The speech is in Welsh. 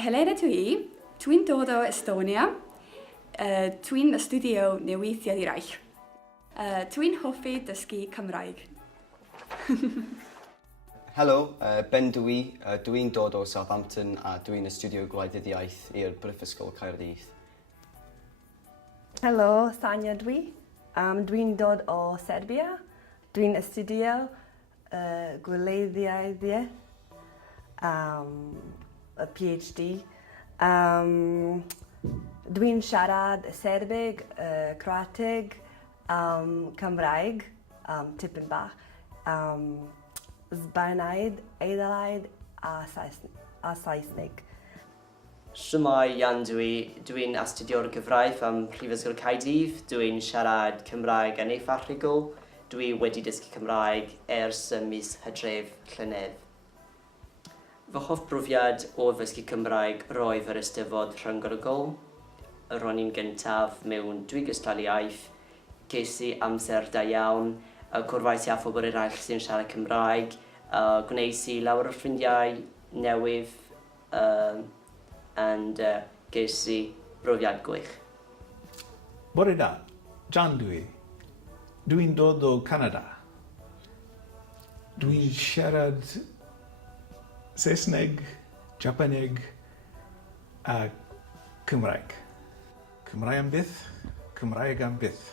Helena dwi'n dod o Estonia. Dwi'n astudio newidiad i'r â'ch. Dwi'n hoffi dysgu Cymraeg. Helo, Ben dwi'n dod o Southampton a dwi'n astudio gwleidyddiaeth i'r Mhrifysgol Caerdydd. Helo, Sanya dwi'n dod o Serbia. Dwi'n astudio gwleidyddiaeth, y PhD. Dwi'n siarad Serbeg, Croatig, Cymraeg, tipyn bach, Sbaenaidd, Eidalaidd a Saesneg. Shwmae Ian dwi'n astudio'r gyfraith am Mhrifysgol Caerdydd. Dwi'n siarad Cymraeg yn eithafrigol. Dwi wedi dysgu Cymraeg ers mis Hydref llynedd. Fy hoff brofiad o ddysgu Cymraeg roedd yr Eisteddfod rhyngwladol. Yr o'n i'n gyntaf mewn gystal iaith. Ces i amser da iawn, cwrfais i â phobl eraill sy'n siarad Cymraeg, gwneud i lawer o ffrindiau newydd, and ges i brofiad gwych. Bore da, John dwi'n dod o Canada. Dwi'n siarad Saesneg, Japaneg a Cymraeg. Cymraeg am byth, Cymraeg am byth.